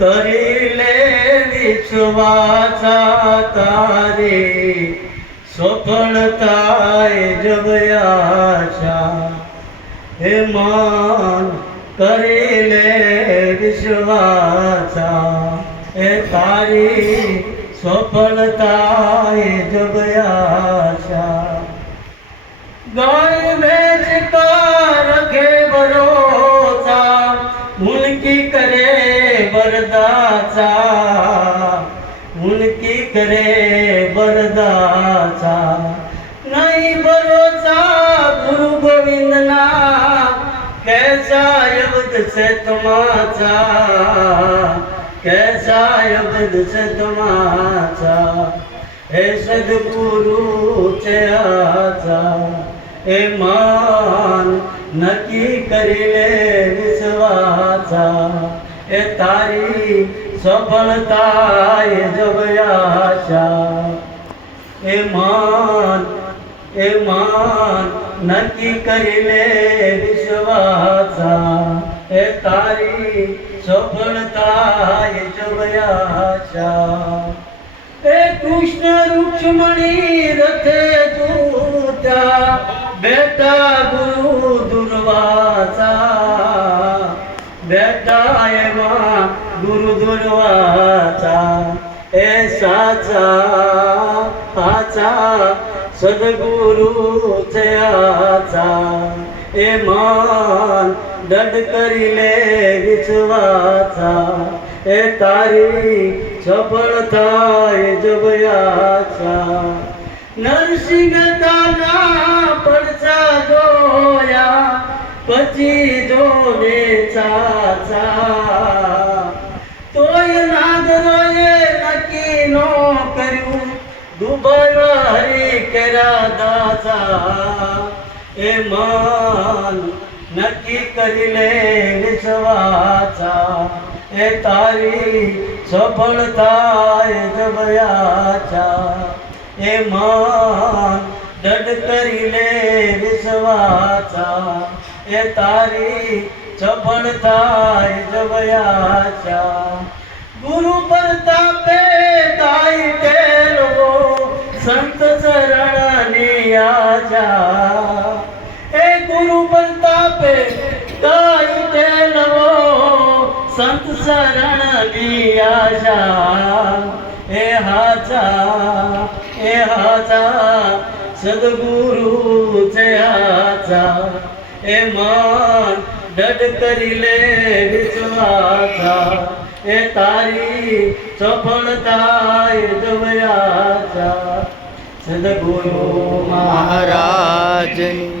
करिले विश्वाचा तारे सफलताय जगयाचा हे मान करिले विश्वाचा हे तारी सफलताय जगयाचा गाय बेच कर रखे भरोसा उनकी करे वरदाचा उनकी करे वरदाचा नहीं भरोसा गुरु गोविंदना कैसा यब्द से तुमाचा कैसा यब्द से तुमाचा हे सद्गुरु चयाचा हे मान नक्की करिले विश्वाचा हे तारी सफलताय जगयाचा हे मान नक्की करिले विश्वाचा हे तारी सफलताय जगयाचा हे कृष्ण रुक्ष्मणी रथे दूता बेटा गुरु दुर्वाचा बेटा एवा गुरु दुर्वाचा ऐसाचा आचा सद्गुरु चयाचा हे मान दंड करिले विश्वाचा हे तारी सफलताय जगयाचा नरसिंह दादा पडचा जोया पची जोने चाचा तोय नागरोये नक्की नो करू दुबई हरी केरा दाचा हे मान नक्की करिले विश्वाचा हे तारी सफलताय जगयाचा हे मान दंड करिले विश्वाचा हे तारी सफलताय जगयाचा गुरु प्रतापे गाई टेलो संत शरणी आजा हे गुरु प्रतापे गाई टेलो संत शरणी आजा हे हाचा सद्गुरु चयाचा हे मान दंड करिले विश्वाचा हे तारी सफलताय जगयाचा सद्गुरु महाराजनी